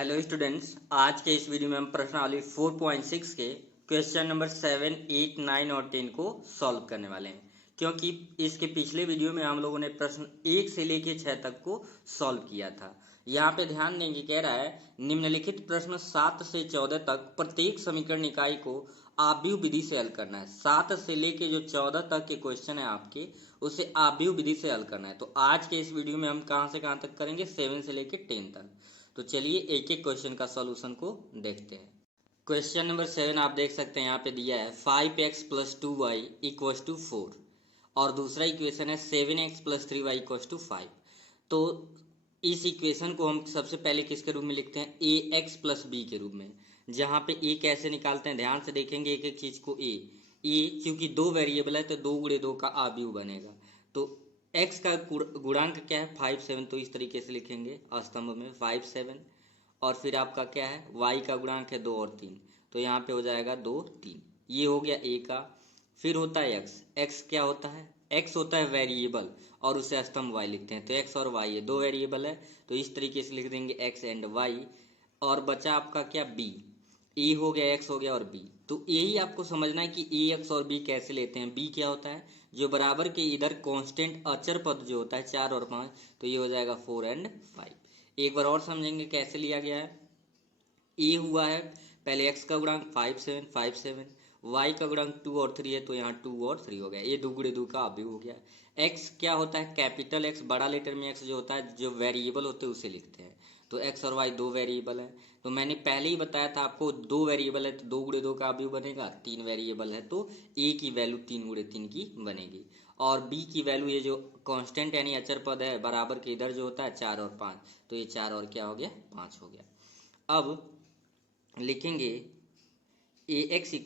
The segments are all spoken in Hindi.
हेलो स्टूडेंट्स, आज के इस वीडियो में हम प्रश्नावली 4.6 के क्वेश्चन नंबर 7, 8, 9 और 10 को सॉल्व करने वाले हैं। क्योंकि इसके पिछले वीडियो में हम लोगों ने प्रश्न 1 से लेके 6 तक को सॉल्व किया था। यहाँ पे ध्यान देंगे, कह रहा है निम्नलिखित प्रश्न 7 से 14 तक प्रत्येक समीकरण इकाई को आव्यूह विधि से हल करना है। 7 से लेके जो 14 तक के क्वेश्चन है आपके, उसे आव्यूह विधि से हल करना है। तो आज के इस वीडियो में हम कहाँ से कहाँ तक करेंगे, 7 से लेके 10 तक। तो चलिए एक एक क्वेश्चन का सॉल्यूशन को देखते हैं। क्वेश्चन नंबर 7 आप देख सकते हैं, यहाँ पे दिया है 5x + 2y = 4 और दूसरा इक्वेशन है 7x + 3y = 5। तो इस इक्वेशन को हम सबसे पहले किसके रूप में लिखते हैं, ax + b के रूप में। जहाँ पे a कैसे निकालते हैं, ध्यान से देखेंगे एक एक चीज को। a क्योंकि दो वेरिएबल है तो 2 × 2 का आव्यूह बनेगा। तो x का गुणांक क्या है, 5, 7, तो इस तरीके से लिखेंगे स्तंभ में 5, 7। और फिर आपका क्या है, y का गुणांक है 2 और 3, तो यहाँ पे हो जाएगा 2, 3। ये हो गया a का। फिर होता है x क्या होता है, x होता है वेरिएबल और उसे स्तंभ y लिखते हैं। तो x और y है, दो वेरिएबल है, तो इस तरीके से लिख देंगे x एंड y। और बचा आपका क्या, b। a हो गया, x हो गया और b। तो यही आपको समझना है कि a, x और b कैसे लेते हैं। b क्या होता है, जो बराबर के इधर कांस्टेंट अचर पद जो होता है 4 और 5, तो ये हो जाएगा 4 एंड 5। एक बार और समझेंगे कैसे लिया गया है। a हुआ है पहले x का गुणांक 5, 7, 5, 7, y का गुणांक 2 और 3 है, तो यहाँ 2 और 3 हो गया। ये 2 × 2 का आव्यूह हो गया। x क्या होता है, कैपिटल X, बड़ा लेटर में x जो होता है, जो वेरिएबल होते हैं उसे लिखते हैं। तो x और y दो वेरिएबल है। तो मैंने पहले ही बताया था आपको, दो वेरिएबल है तो 2 × 2 का आव्यूह बनेगा। 3 वेरिएबल है तो a की वैल्यू 3 × 3 की बनेगी। और b की वैल्यू, ये जो कांस्टेंट यानी अचर पद है बराबर के इधर जो होता है 4 और 5, तो ये 4 और क्या हो गया, 5 हो गया। अब लिखेंगे ax =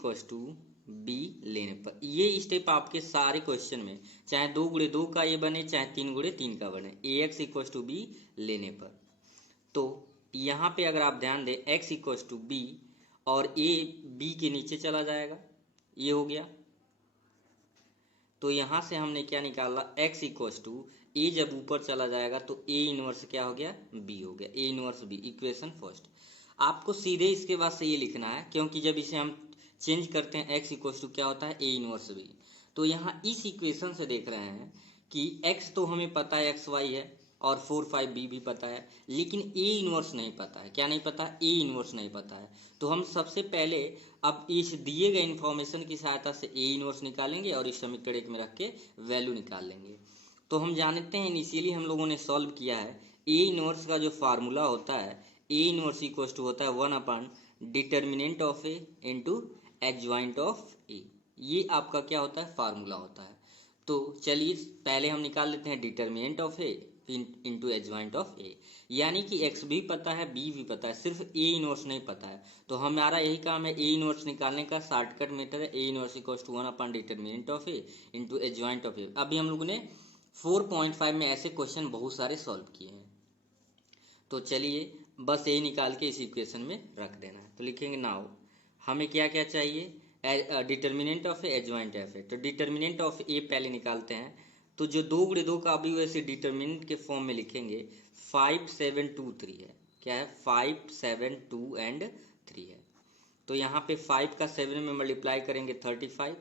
b लेने पर। ये स्टेप आपके सारे क्वेश्चन में, चाहे 2 × 2 का ये बने चाहे 3 × 3 का बने, ax = b लेने पर। तो यहाँ पे अगर आप ध्यान दें, x = b और a b के नीचे चला जाएगा, ये हो गया। तो यहाँ से हमने क्या निकाला, x = a जब ऊपर चला जाएगा तो a इनवर्स क्या हो गया, b हो गया। a inverse b, equation first. आपको सीधे इसके बाद से ये लिखना है, क्योंकि जब इसे हम चेंज करते हैं x = क्या होता है, a इनवर्स b। तो यहाँ इस इक्वेशन से देख रहे हैं कि x तो हमें पता है, x y है, और 4, 5 b भी पता है, लेकिन a इनवर्स नहीं पता है। क्या नहीं पता, a इनवर्स नहीं पता है। तो हम सबसे पहले अब इस दिए गए इन्फॉर्मेशन की सहायता से a इनवर्स निकालेंगे और इस समीकरण एक में रख के वैल्यू निकाल लेंगे। तो हम जानते हैं, इनिशियली हम लोगों ने सॉल्व किया है, a इनवर्स का जो फार्मूला होता है, a इनवर्स = होता है one by determinant of a into adjoint of a। ये आपका क्या होता है, फार्मूला होता है। तो चलिए पहले हम निकाल लेते हैं determinant of a into adjoint of a। यानी कि x भी पता है, b भी पता है, सिर्फ a इनवर्स नहीं पता है। तो हमारा यही काम है, a इनवर्स निकालने का शॉर्टकट मेथड है। a inverse = one by determinant of a into adjoint of a। अभी हम लोगों ने 4.5 में ऐसे क्वेश्चन बहुत सारे सॉल्व किए हैं। तो चलिए बस यही निकाल के इस इक्वेशन में रख देना है। तो लिखेंगे नाउ हमें क्या क्या चाहिए, determinant of A, adjoint of A. तो डिटर्मिनेंट ऑफ ए पहले निकालते हैं। तो जो 2 × 2 का अभी वैसे डिटर्मिनेंट के फॉर्म में लिखेंगे 5, 7, 2, 3 है। क्या है, 5, 7, 2 एंड 3 है। तो यहाँ पे 5 का 7 में मल्टीप्लाई करेंगे 35,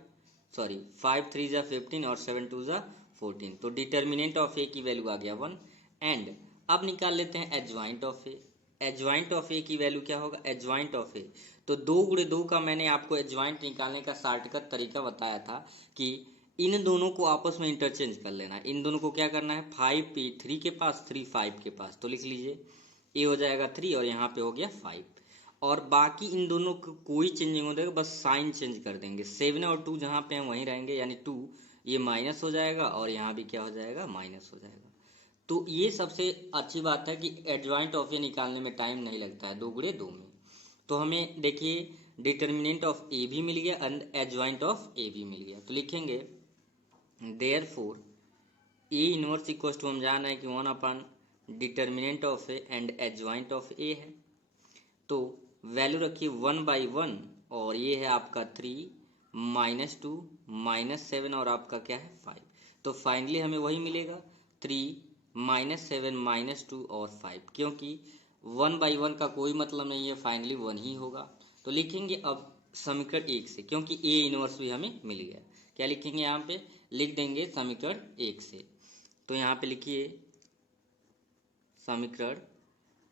सॉरी 5 3 ज़ा 15 और 7 2 ज़ा 14। तो डिटर्मिनेंट ऑफ ए की वैल्यू आ गया 1। एंड अब निकाल लेते हैं adjoint of A. Adjoint of A की वैल्यू क्या होगा, एडजॉइंट ऑफ ए। तो 2 × 2 का मैंने आपको एडजॉइंट निकालने का शॉर्टकट तरीका बताया था कि इन दोनों को आपस में इंटरचेंज कर लेना है। इन दोनों को क्या करना है, 5 p 3 के पास, 3 5 के पास। तो लिख लीजिए ए हो जाएगा 3 और यहाँ पे हो गया 5। और बाकी इन दोनों को कोई चेंजिंग हो जाएगा, बस साइन चेंज कर देंगे। 7 और 2 जहाँ पे हैं वहीं रहेंगे, यानी 2 ये माइनस हो जाएगा और यहाँ भी क्या हो जाएगा, माइनस हो जाएगा। तो ये सबसे अच्छी बात है कि एडजॉइंट ऑफ ए निकालने में टाइम नहीं लगता है 2 × 2 में। तो हमें देखिए डिटर्मिनेंट ऑफ ए भी मिल गया एंड एडजॉइंट ऑफ ए भी मिल गया। तो लिखेंगे देयरफॉर ए इनवर्स = हम जान है कि one by determinant of A and adjoint of A है। तो वैल्यू रखिए 1/1 और ये है आपका 3, -2, -7 और आपका क्या है 5। तो फाइनली हमें वही मिलेगा 3, -7, -2 और 5, क्योंकि 1/1 का कोई मतलब नहीं है, फाइनली 1 ही होगा। तो लिखेंगे अब समीकरण 1 से, क्योंकि ए इनवर्स भी हमें मिल गया। क्या लिखेंगे यहाँ पे, लिख देंगे समीकरण 1 से। तो यहाँ पे लिखिए समीकरण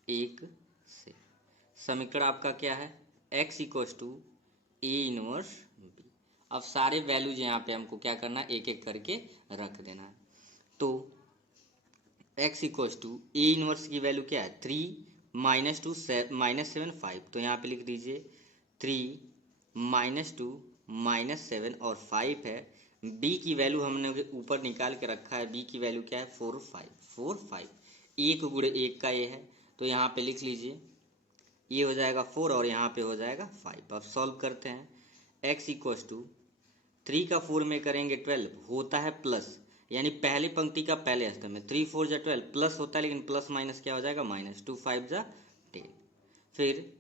1 से। समीकरण आपका क्या है, x equals to A inverse B. अब सारे वैल्यूज यहाँ पे हमको क्या करना है, एक एक करके रख देना है। तो x equals to A inverse की वैल्यू क्या है, 3 -2 -7 5। तो यहाँ पे लिख दीजिए 3 -2 -7 और 5 है। b की वैल्यू हमने ऊपर निकाल के रखा है, b की वैल्यू क्या है 4 5। 1 गुणे 1 का ये है, तो यहाँ पे लिख लीजिए ये हो जाएगा 4 और यहाँ पे हो जाएगा 5। अब सॉल्व करते हैं। x इक्वस टू 3 का 4 में करेंगे 12, होता है प्लस, यानी पहली पंक्ति का पहले स्तंभ में 3 4 जा 12 प्लस होता है, लेकिन प्लस माइनस क्या हो जाएगा माइनस, 2 5 जा 10। फिर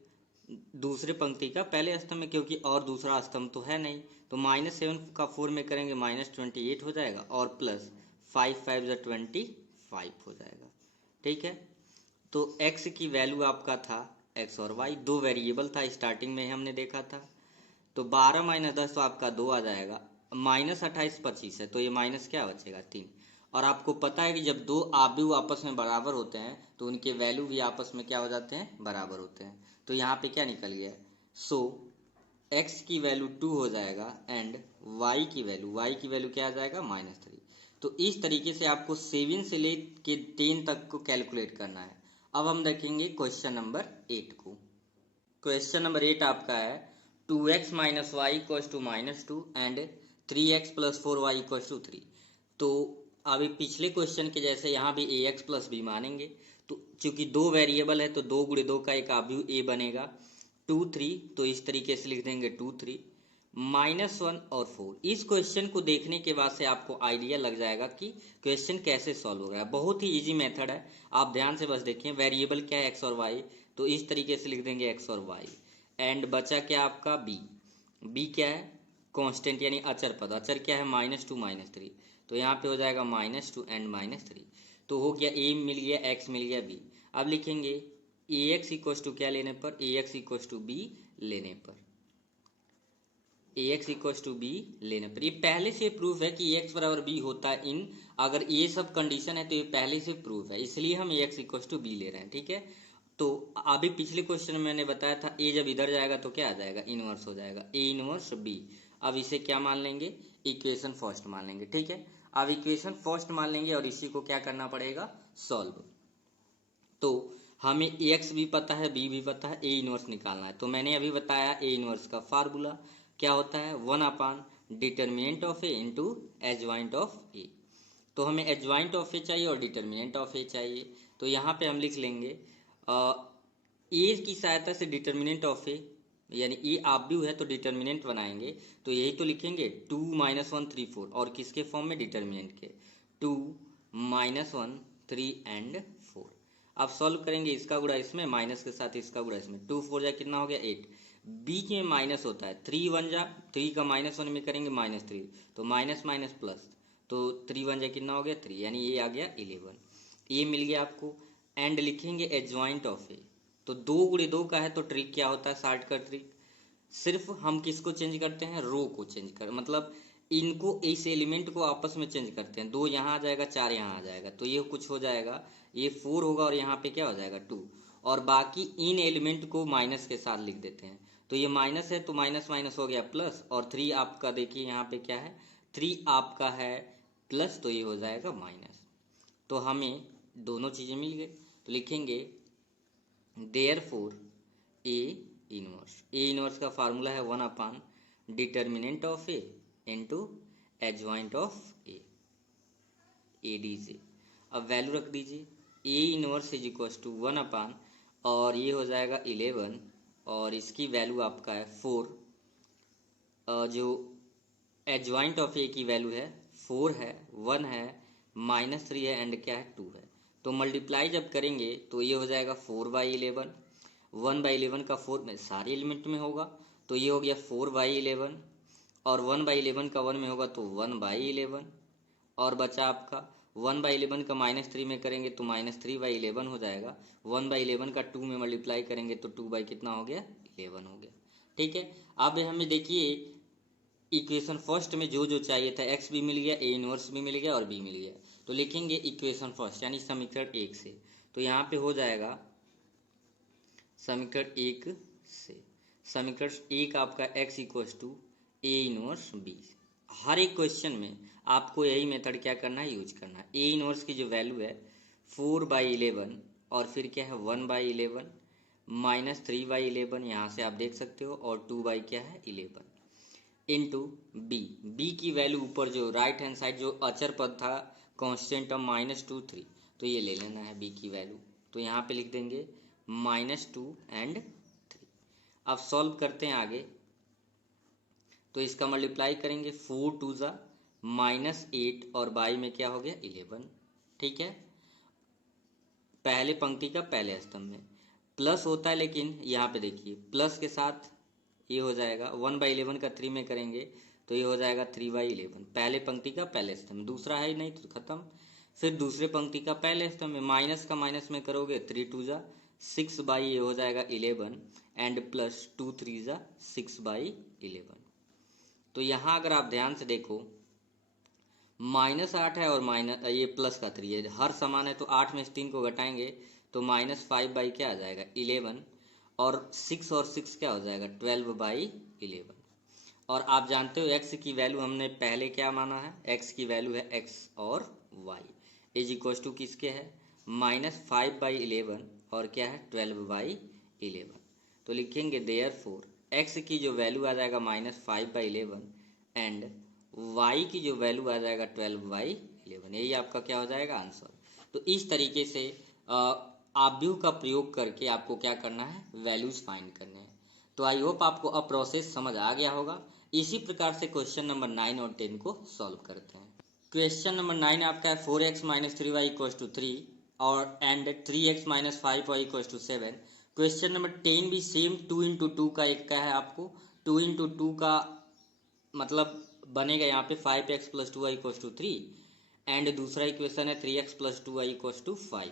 दूसरे पंक्ति का पहले स्तंभ में, क्योंकि और दूसरा स्तंभ तो है नहीं, तो -7 का 4 में करेंगे -28 हो जाएगा, और प्लस 5 5 जा 25 हो जाएगा। ठीक है, तो x की वैल्यू आपका था x और y, दो वेरिएबल था, स्टार्टिंग में हमने देखा था। तो 12 - 10 तो आपका 2 आ जाएगा, -28 25 है, तो ये माइनस क्या बचेगा 3। और आपको पता है कि जब दो आव्यूह आपस में बराबर होते हैं तो उनके वैल्यू भी आपस में क्या हो जाते हैं, बराबर होते हैं। तो यहाँ पे क्या निकल गया, सो x की वैल्यू 2 हो जाएगा एंड y की वैल्यू क्या आ जाएगा -3। तो इस तरीके से आपको 7 से लेके 10 तक को कैलकुलेट करना है। अब हम देखेंगे क्वेश्चन नंबर 8 को। क्वेश्चन नंबर 8 आपका है 2x - y equals to -2 and 3x + 4y equals to 3। तो अभी पिछले क्वेश्चन के जैसे यहाँ भी ax + b मानेंगे। तो चूंकि दो वेरिएबल है तो 2 गुणे 2 का एक आव्यूह a बनेगा, 2 3, तो इस तरीके से लिख देंगे 2 3 -1 और 4। इस क्वेश्चन को देखने के बाद से आपको आइडिया लग जाएगा कि क्वेश्चन कैसे सॉल्व हो रहा है। बहुत ही इजी मेथड है, आप ध्यान से बस देखें। वेरिएबल क्या है, x और y, तो इस तरीके से लिख देंगे x और y। एंड बचा क्या आपका b क्या है, कांस्टेंट यानी अचर पद। अचर क्या है, -2 -3, तो यहाँ पे हो जाएगा -2 एंड -3। तो हो गया a मिल गया, x मिल गया, b। अब लिखेंगे ax इक्वस टू क्या लेने पर, ax इक्वस टू b लेने पर, ax इक्वस टू b लेने पर। ये पहले से प्रूफ है कि x बराबर b होता है इन, अगर ये सब कंडीशन है तो ये पहले से प्रूफ है, इसलिए हम ax इक्वस टू b ले रहे हैं। ठीक है, तो अभी पिछले क्वेश्चन में मैंने बताया था a जब इधर जाएगा तो क्या आ जाएगा, इनवर्स हो जाएगा, a इनवर्स b। अब इसे क्या मान लेंगे, इक्वेशन फर्स्ट मान लेंगे। ठीक है, अब इक्वेशन फर्स्ट मान लेंगे और इसी को क्या करना पड़ेगा, सॉल्व। तो हमें x भी पता है, b भी पता है, a इनवर्स निकालना है। तो मैंने अभी बताया a इनवर्स का फार्मूला क्या होता है, one by determinant of a into adjoint of a। तो हमें एडजॉइंट ऑफ a चाहिए और डिटर्मिनेंट ऑफ a चाहिए। तो यहाँ पे हम लिख लेंगे a की सहायता से डिटर्मिनेंट ऑफ a, यानी ये आव्यूह है तो डिटर्मिनेंट बनाएंगे, तो यही तो लिखेंगे 2 - 1 3 4, और किसके फॉर्म में, डिटर्मिनेंट के, 2 - 1 3 एंड 4। अब सॉल्व करेंगे, इसका गुणा इसमें, माइनस के साथ इसका गुणा इसमें, 2 4 जा कितना हो गया 8। बीच में माइनस होता है, 3 1 जा 3 का -1 में करेंगे -3, तो माइनस माइनस प्लस, तो 3 1 जा कितना हो गया 3, यानी ये आ गया 11। ये मिल गया आपको। एंड लिखेंगे एडजॉइंट ऑफ ए, तो 2 गुणे 2 का है तो ट्रिक क्या होता है, शॉर्टकट ट्रिक, सिर्फ हम किसको चेंज करते हैं, रो को चेंज कर, मतलब इनको, इस एलिमेंट को आपस में चेंज करते हैं। 2 यहाँ आ जाएगा, 4 यहाँ आ जाएगा, तो ये कुछ हो जाएगा, ये 4 होगा और यहाँ पे क्या हो जाएगा 2, और बाकी इन एलिमेंट को माइनस के साथ लिख देते हैं। तो ये माइनस है तो माइनस माइनस हो गया प्लस, और 3 आपका देखिए यहाँ पे क्या है, 3 आपका है प्लस, तो ये हो जाएगा माइनस। तो हमें दोनों चीज़ें मिल गई। तो लिखेंगे देयरफॉर ए इनवर्स का फार्मूला है one by determinant of A into adjoint of A D J. अब वैल्यू रख दीजिए, A inverse is equal to 1/, और ये हो जाएगा 11, और इसकी वैल्यू आपका है 4। जो एडजॉइंट ऑफ ए की वैल्यू है 4 है, 1 है, -3 है एंड क्या है 2 है। तो मल्टीप्लाई जब करेंगे तो ये हो जाएगा 4/11, 1/11 का 4 में सारे एलिमेंट में होगा, तो ये हो गया 4/11, और 1/11 का 1 में होगा तो 1/11, और बचा आपका 1/11 का -3 में करेंगे तो -3/11 हो जाएगा। 1/11 का 2 में मल्टीप्लाई करेंगे तो 2 बाई कितना हो गया, 11 हो गया। ठीक है, अब हमें देखिए इक्वेशन फर्स्ट में जो जो चाहिए था, एक्स भी मिल गया, ए इनवर्स भी मिल गया और बी मिल गया। तो लिखेंगे इक्वेशन फर्स्ट यानी समीकरण 1 से। तो यहाँ पे हो जाएगा समीकरण 1 से, समीकरण 1 आपका x equals to A inverse B. हर एक क्वेश्चन में आपको यही मेथड क्या करना है, यूज करना है। ए इनवर्स की जो वैल्यू है 4/11 और फिर क्या है 1/11 -3/11, यहाँ से आप देख सकते हो, और 2 बाई क्या है 11 इंटू बी की वैल्यू ऊपर जो राइट हैंड साइड जो अचर पद था कांस्टेंट टर्म -2 3, तो ये ले लेना है बी की वैल्यू। तो यहाँ पे लिख देंगे -2 एंड 3। अब सॉल्व करते हैं आगे, तो इसका मल्टीप्लाई करेंगे 4 2 ज़ा -8 और बाई में क्या हो गया 11। ठीक है, पहले पंक्ति का पहले स्तंभ में प्लस होता है, लेकिन यहाँ पे देखिए प्लस के साथ ये हो जाएगा 1/11 का 3 में करेंगे तो ये हो जाएगा 3/11, पहले पंक्ति का पहले स्तंभ, दूसरा है ही नहीं तो खत्म। फिर दूसरे पंक्ति का पहले स्तंभ में माइनस का माइनस में करोगे 3 2 ज़ा 6 बाई ये हो जाएगा 11 एंड प्लस 2 3 ज़ा 6/11। तो यहाँ अगर आप ध्यान से देखो -8 है और माइनस ये प्लस का 3 है, हर समान है, तो 8 में से 3 को घटाएंगे तो -5 बाई क्या आ जाएगा 11 और 6 और 6 क्या हो जाएगा 12/11। और आप जानते हो x की वैल्यू हमने पहले क्या माना है, x की वैल्यू है x और y इज इक्वल टू किसके है -5/11 और क्या है 12/11। तो लिखेंगे देयरफॉर x की जो वैल्यू आ जाएगा -5/11 एंड y की जो वैल्यू आ जाएगा 12/11, यही आपका क्या हो जाएगा आंसर। तो इस तरीके से आव्यूह का प्रयोग करके आपको क्या करना है, वैल्यूज फाइंड करने हैं। तो आई होप आपको अब प्रोसेस समझ आ गया होगा। इसी प्रकार से क्वेश्चन नंबर 9 और 10 को सॉल्व करते हैं। क्वेश्चन नंबर 9 आपका है 4x - 3y = 3 और and 3x - 5y = 7। Question number 10 भी सेम 2 × 2 का एक का है, आपको 2 × 2 का मतलब बनेगा यहाँ पे 5x + 2y = 3 एंड दूसरा इक्वेशन है 3x + 2y = 5।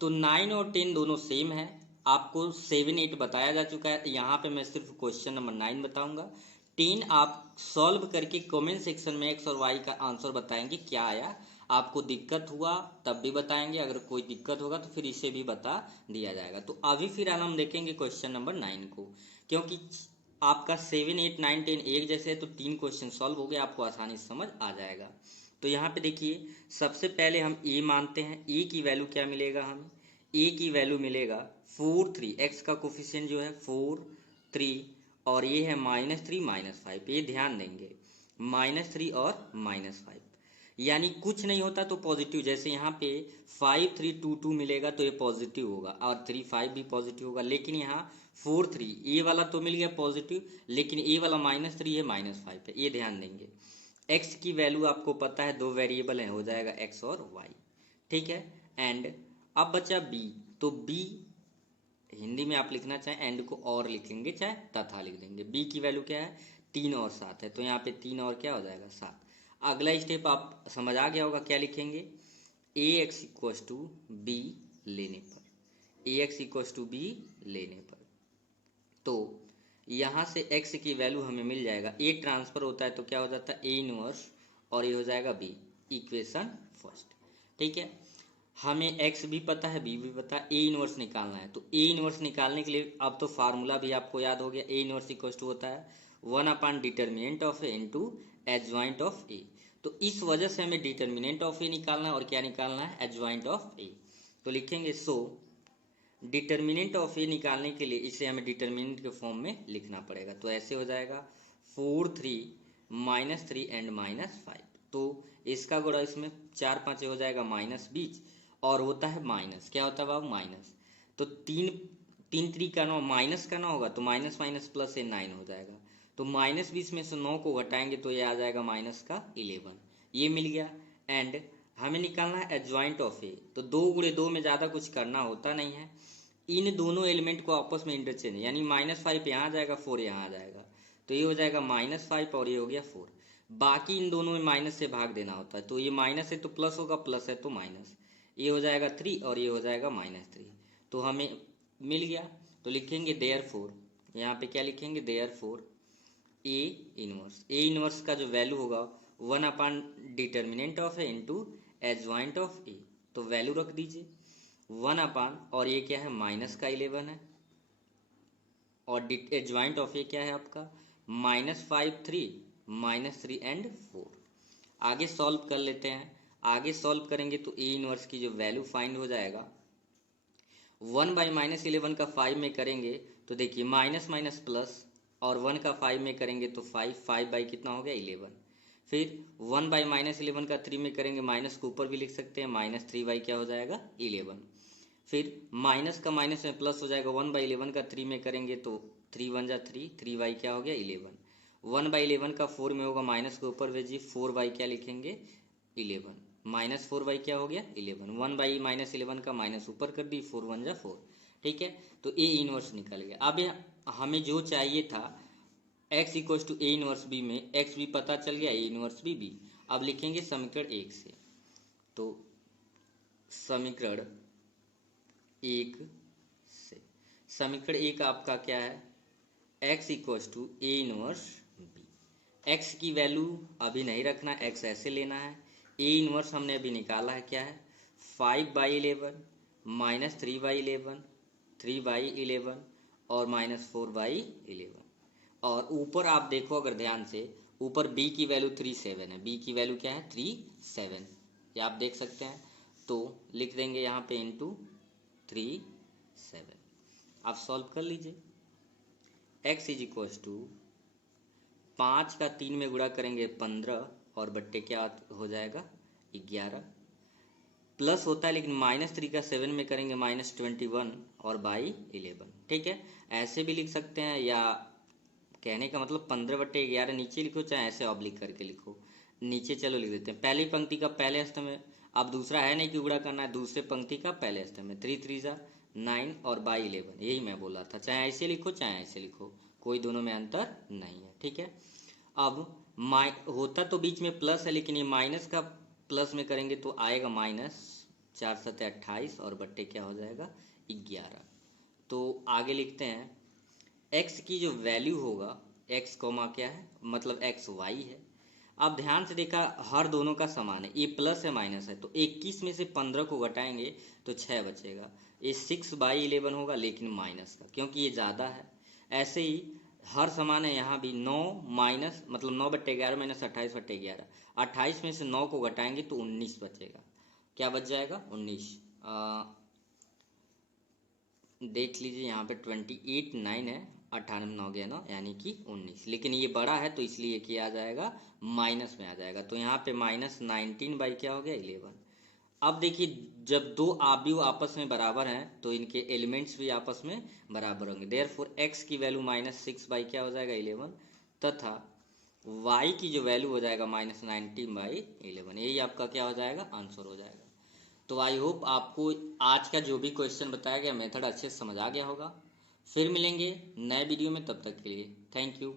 तो 9 और 10 दोनों सेम है, आपको 7 8 बताया जा चुका है, यहाँ पे मैं सिर्फ क्वेश्चन नंबर 9 बताऊंगा। 10 आप सॉल्व करके कमेंट सेक्शन में x और y का आंसर बताएंगे क्या आया। आपको दिक्कत हुआ तब भी बताएंगे, अगर कोई दिक्कत होगा तो फिर इसे भी बता दिया जाएगा। तो अभी फिलहाल हम देखेंगे क्वेश्चन नंबर 9 को, क्योंकि आपका 7 8 9 10 एक जैसे है तो 3 क्वेश्चन सॉल्व हो गए, आपको आसानी से समझ आ जाएगा। तो यहाँ पे देखिए सबसे पहले हम a मानते हैं, a की वैल्यू क्या मिलेगा, हमें a की वैल्यू मिलेगा 4 3, x का कोफिशिएंट जो है 4 3 और ये है -3 -5, ये ध्यान देंगे -3 और -5 यानी कुछ नहीं होता तो पॉजिटिव, जैसे यहाँ पे 5 3 2 2 मिलेगा तो ये पॉजिटिव होगा और 3 5 भी पॉजिटिव होगा, लेकिन यहाँ 4 3 ये वाला तो मिल गया पॉजिटिव, लेकिन ये वाला -3 है -5 है, ये ध्यान देंगे। x की वैल्यू आपको पता है, दो वेरिएबल है, हो जाएगा x और y। ठीक है, एंड अब बचा b, तो b हिंदी में आप लिखना चाहें एंड को और लिखेंगे चाहे तथा लिख देंगे। b की वैल्यू क्या है 3 और 7 है, तो यहाँ पे 3 और क्या हो जाएगा 7। अगला स्टेप आप समझ आ गया होगा, क्या लिखेंगे ax = b लेने पर, ax = b लेने पर। तो यहाँ से x की वैल्यू हमें मिल जाएगा, a ट्रांसफर होता है तो क्या हो जाता है a इनवर्स और ये हो जाएगा b, इक्वेशन फर्स्ट। ठीक है, हमें x भी पता है b भी पता है, a इनवर्स निकालना है। तो a इनवर्स निकालने के लिए अब तो फार्मूला भी आपको याद हो गया, a इनवर्स = होता है 1/det of a into adjoint of a। तो इस वजह से हमें डिटर्मिनेंट ऑफ a निकालना है और क्या निकालना है एडजॉइंट ऑफ a। तो लिखेंगे सो डिटर्मिनेंट ऑफ a निकालने के लिए इसे हमें डिटर्मिनेंट के फॉर्म में लिखना पड़ेगा। तो ऐसे हो जाएगा 4 3 -3 एंड -5, तो इसका गुणा इसमें 4 5 हो जाएगा -20 और होता है माइनस, क्या होता है बाबू माइनस। तो 3 3 3 का 9 माइनस का 9 होगा तो माइनस माइनस प्लस से 9 हो जाएगा। तो -20 में से 9 को घटाएंगे तो ये आ जाएगा -11, ये मिल गया। एंड हमें निकालना है एडजॉइंट ऑफ ए, तो 2 × 2 में ज़्यादा कुछ करना होता नहीं है, इन दोनों एलिमेंट को आपस में इंटरचेंज, यानी -5 यहाँ आ जाएगा 4 यहाँ आ जाएगा, तो ये हो जाएगा -5 और ये हो गया 4। बाकी इन दोनों में माइनस से भाग देना होता है, तो ये माइनस है तो प्लस होगा, प्लस है तो माइनस, ये हो जाएगा 3 और ये हो जाएगा -3, तो हमें मिल गया। तो लिखेंगे देयरफॉर, यहाँ पे क्या लिखेंगे, देयरफॉर ए इनवर्स का जो वैल्यू होगा one by determinant of A into adjoint of A, तो वैल्यू रख दीजिए 1/, और ये क्या है -11 है, और एडजॉइंट ऑफ ए क्या है आपका -5 3 -3 एंड 4। आगे सॉल्व कर लेते हैं। आगे सॉल्व करेंगे तो ए इनवर्स की जो वैल्यू फाइंड हो जाएगा 1/-11 का 5 में करेंगे तो देखिए माइनस माइनस प्लस, और 1 का 5 में करेंगे तो 5 बाई कितना हो गया 11। फिर 1/-11 का 3 में करेंगे, माइनस को ऊपर भी लिख सकते हैं, -3 बाई क्या हो जाएगा 11। फिर माइनस का माइनस में प्लस हो जाएगा, 1/11 का 3 में करेंगे तो 3 1 जा 3, 3 बाई क्या हो गया 11। 1/11 का 4 में होगा, माइनस के ऊपर भेजिए, 4 बाई क्या लिखेंगे 11, -4 बाई क्या हो गया 11। 1/-11 का माइनस ऊपर कर दी, 4 1 जा 4, ठीक है। तो ए इनवर्स निकल गया। अब हमें जो चाहिए था x equals to A inverse B में x भी पता चल गया, ए इनवर्स बी। अब लिखेंगे समीकरण 1 से, तो समीकरण 1 से, समीकरण 1 आपका क्या है, x equals to A inverse B. x की वैल्यू अभी नहीं रखना, x ऐसे लेना है। ए इनवर्स हमने अभी निकाला है, क्या है 5/11 -3/11 3/11 और -4/11। और ऊपर आप देखो अगर ध्यान से, ऊपर b की वैल्यू 37 है, b की वैल्यू क्या है 37, ये आप देख सकते हैं। तो लिख देंगे यहाँ पे इंटू 37। आप सॉल्व कर लीजिए। x इज इक्वल्स टू 5 का 3 में गुणा करेंगे 15, और बट्टे क्या हो जाएगा 11, प्लस होता है लेकिन -3 का 7 में करेंगे -21 और बाई 11, ठीक है। ऐसे भी लिख सकते हैं, या कहने का मतलब 15/11 नीचे लिखो, चाहे ऐसे ऑब्लिक करके लिखो। नीचे चलो लिख देते हैं, पहली पंक्ति का पहले हस्त में, अब दूसरा है नहीं कि गुणा करना है, दूसरे पंक्ति का पहले हस्त में 3 3 जा 9 और बाई 11, यही मैं बोल रहा था। चाहे ऐसे लिखो चाहे ऐसे लिखो, कोई दोनों में अंतर नहीं है, ठीक है। अब होता तो बीच में प्लस है, लेकिन ये माइनस का प्लस में करेंगे तो आएगा -4 7 28 और बट्टे क्या हो जाएगा 11। तो आगे लिखते हैं x की जो वैल्यू होगा, x कॉमा क्या है मतलब x y है। अब ध्यान से देखा, हर दोनों का समान है, ये प्लस है माइनस है, तो 21 में से 15 को घटाएंगे तो 6 बचेगा। ये 6/11 होगा लेकिन माइनस का, क्योंकि ये ज़्यादा है। ऐसे ही हर समान है, यहाँ भी 9 माइनस मतलब 9/11 माइनस 28/11, 28 में से 9 को घटाएंगे तो 19 बचेगा। क्या बच जाएगा 19। देख लीजिए यहाँ पे 28 9 है, 98 9 गया 9 यानी कि 19, लेकिन ये बड़ा है तो इसलिए क्या आ जाएगा माइनस में आ जाएगा। तो यहाँ पे -19 बाई क्या हो गया 11। अब देखिए जब दो आव्यूह आपस में बराबर हैं तो इनके एलिमेंट्स भी आपस में बराबर होंगे। देयरफॉर x की वैल्यू -6 बाई क्या हो जाएगा 11, तथा y की जो वैल्यू हो जाएगा -19/11। यही आपका क्या हो जाएगा आंसर हो जाएगा। तो आई होप आपको आज का जो भी क्वेश्चन बताया गया मेथड अच्छे से समझ आ गया होगा। फिर मिलेंगे नए वीडियो में, तब तक के लिए थैंक यू।